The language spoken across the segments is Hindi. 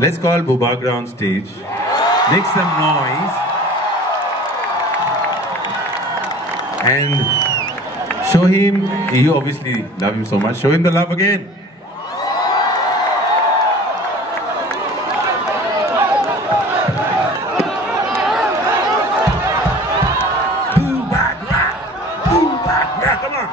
Let's call Bhubagra on stage. Make some noise. And show him, you obviously love him so much, show him the love again. Come on.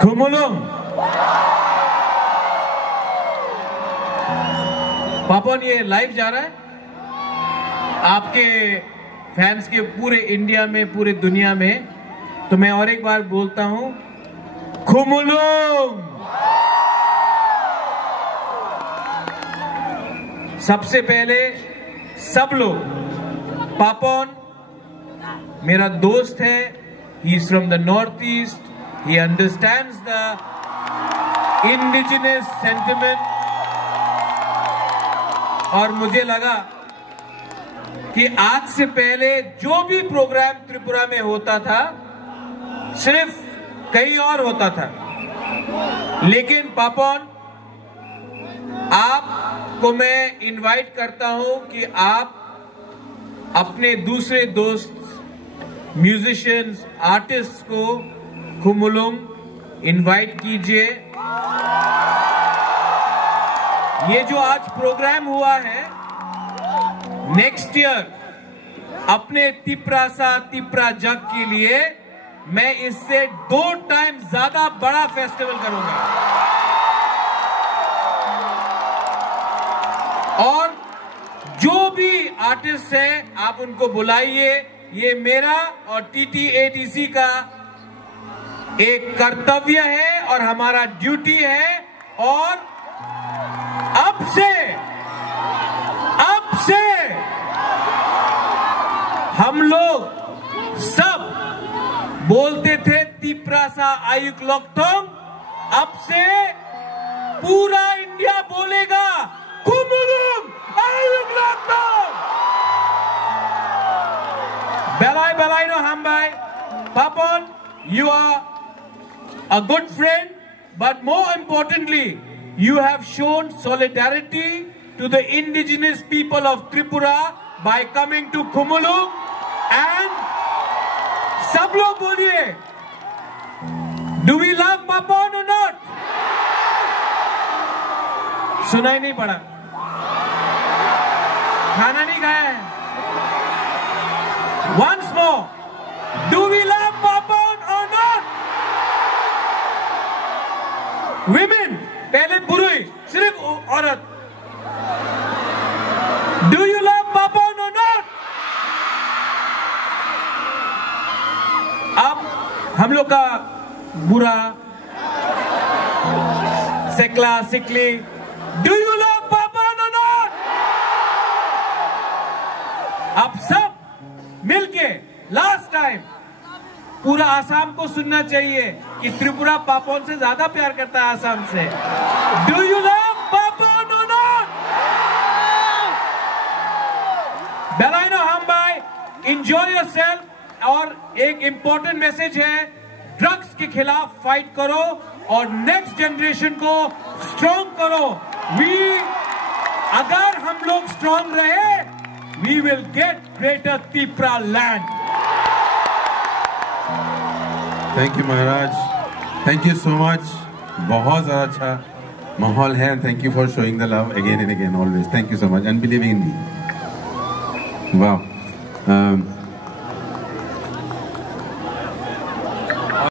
खुमुलुंग पापन, ये लाइव जा रहा है आपके फैंस के पूरे इंडिया में, पूरे दुनिया में। तो मैं और एक बार बोलता हूं, खुमुलुंग। सबसे पहले सब लोग, पापन मेरा दोस्त है, he is from the north east, he understands the indigenous sentiment, और मुझे लगा कि आज से पहले जो भी प्रोग्राम त्रिपुरा में होता था सिर्फ कहीं और होता था, लेकिन पापन आपको मैं इनवाइट करता हूं कि आप अपने दूसरे दोस्त म्यूजिशियंस, आर्टिस्ट को खुमुलुंग इनवाइट कीजिए। ये जो आज प्रोग्राम हुआ है, नेक्स्ट ईयर अपने तिप्रा जग के लिए मैं इससे 2 टाइम ज्यादा बड़ा फेस्टिवल करूंगा। और जो भी आर्टिस्ट है आप उनको बुलाइए। ये मेरा और TTATC का एक कर्तव्य है और हमारा ड्यूटी है। और अब से हम लोग सब बोलते थे तिप्रासा आयुक लोकथोंग, अब से पूरा इंडिया बोलेगा खुमुलुंग आयुक लोकथोंग। बेलाई नो हमबाई। पापन, you are a good friend, but more importantly, you have shown solidarity to the indigenous people of Tripura by coming to Khumulung. And सब लोग बोलिए, do we love Papan or not? सुनाई नहीं पड़ा, खाना नहीं खाया है। Once more, do we love Papan or not? Women, पहले पुरुष, सिर्फ औरत। Do you love Papan or not? अब हम लोग का बुरा सेकला सिकली, Do you love Papan or not? अब सब मिलके लास्ट टाइम पूरा आसाम को सुनना चाहिए कि त्रिपुरा पापोन से ज्यादा प्यार करता है आसाम से। Do you love Papon or not? बेलाइनो हमबाई, एंजॉय योरसेल्फ। और एक इंपॉर्टेंट मैसेज है, ड्रग्स के खिलाफ फाइट करो और नेक्स्ट जनरेशन को स्ट्रॉन्ग करो। अगर हम लोग स्ट्रॉन्ग रहे we will get Greater Tripura land. Thank you Maharaj. Thank you so much. बहुत ज़्यादा अच्छा माहौल है. Thank you for showing the love again and again always. Thank you so much and believing in me. Wow.